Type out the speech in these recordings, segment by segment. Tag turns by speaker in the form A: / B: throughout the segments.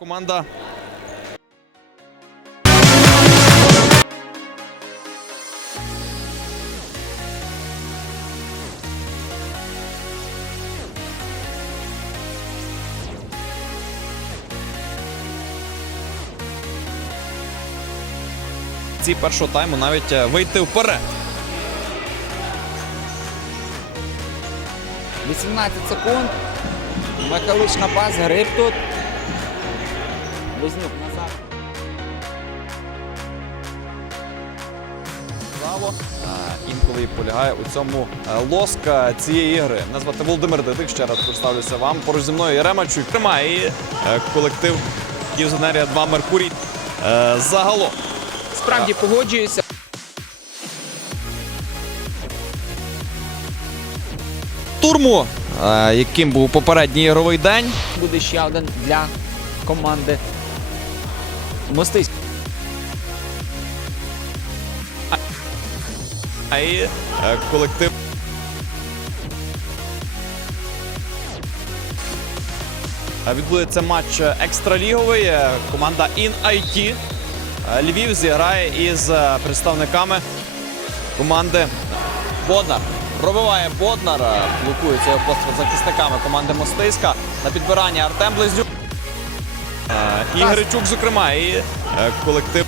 A: Команда. Ці першого тайму навіть е, вийти вперед.
B: 18 секунд. Михайлич на пас, гриб тут. Близнюк назад.
A: Право. Інколи полягає у цьому е, лоска цієї ігри. Мене звати Володимир Дидик. Ще раз представлюся вам. Поруч зі мною Єрема Чуй тримає е, колектив Київзенерія 2 Меркурій. Е, Загалом.
B: Справді погоджуюся.
A: Турму, яким був попередній ігровий день.
B: Буде ще один для команди. Мостиськ.
A: А і е, колектив. Е, Відбудеться матч екстраліговий. Е, Команда In IT е, Львів зіграє із представниками команди Боднар. Пробиває Боднар, блокується його постріл захисниками команди Мостиська. На підбиранні Артем Близнюк. І Гричук, зокрема, і е, колектив.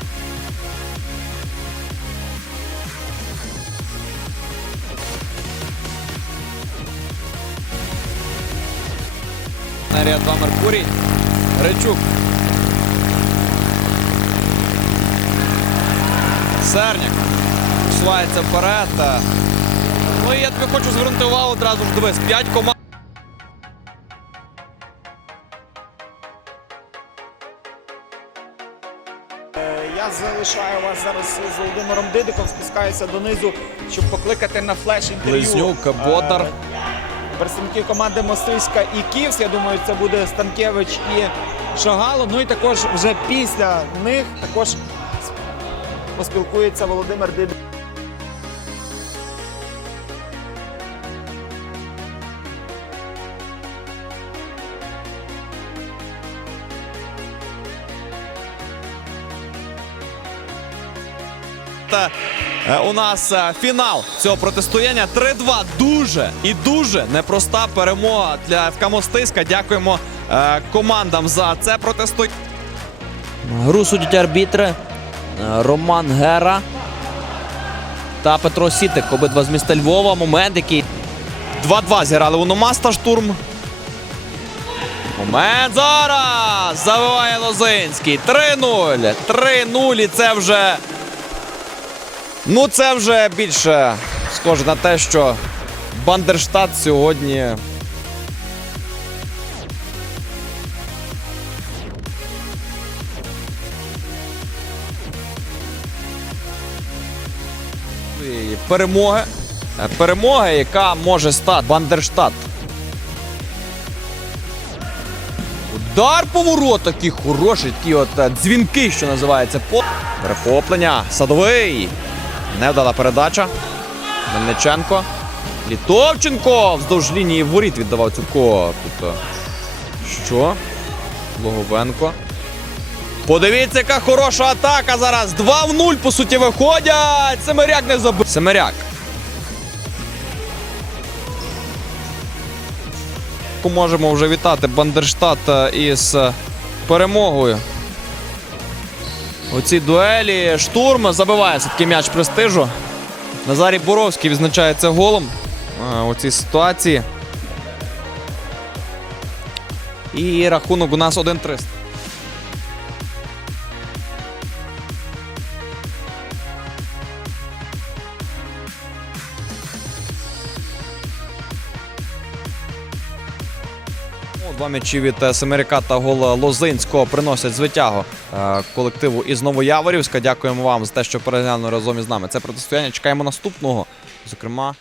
A: Нерія 2 Меркурій. Гречук. Серняк. Посувається вперед. Ну і я тобі хочу звернути увагу одразу ж дивись. 5 команд.
C: Я залишаю вас зараз з Володимиром Дидиком, спускаюся донизу, щоб покликати на флеш інтерв'ю.
A: Близнюк,
C: е, Представників команди Мостиська і Ківс. Я думаю, це буде Станкевич і Шагало. Ну і також вже після них також поспілкується Володимир Дидик.
A: У нас е, фінал цього протистояння 3-2. Дуже і дуже непроста перемога для ФК Мостиська. Дякуємо е, командам за це протистояння.
D: Гру судять арбітри е, Роман Гера та Петро Сітик. Обидва з міста Львова. Момент, який
A: 2-2 зіграли у Номаста штурм. Момент зараз! Забиває Лозинський. 3-0. 3-0. І це вже. Ну, це вже більше схоже на те, що Бандерштат сьогодні. Е, Перемога, яка може стати Бандерштат. Удар по воротах, такий хороший, такі от е, дзвінки, що називається. Перехоплення. Садовий. Невдала передача. Мельниченко. Літовченко вздовж лінії воріт віддавав цю копіто. Що? Логовенко. Подивіться, яка хороша атака зараз. 2 в 0, по суті, виходять. Семеряк не забив. Семеряк. Можемо вже вітати Бандерштат е, із е, перемогою. У цій дуелі штурм забиває все-таки м'яч престижу. Назарій Боровський відзначається голом е, у цій ситуації. І рахунок у нас 1-3. Два м'ячі від е, Семеряка та гол Лозинського приносять звитягу е, колективу із Новояворівська. Дякуємо вам за те, що переглянули разом із нами. Це протистояння. Чекаємо наступного. Зокрема,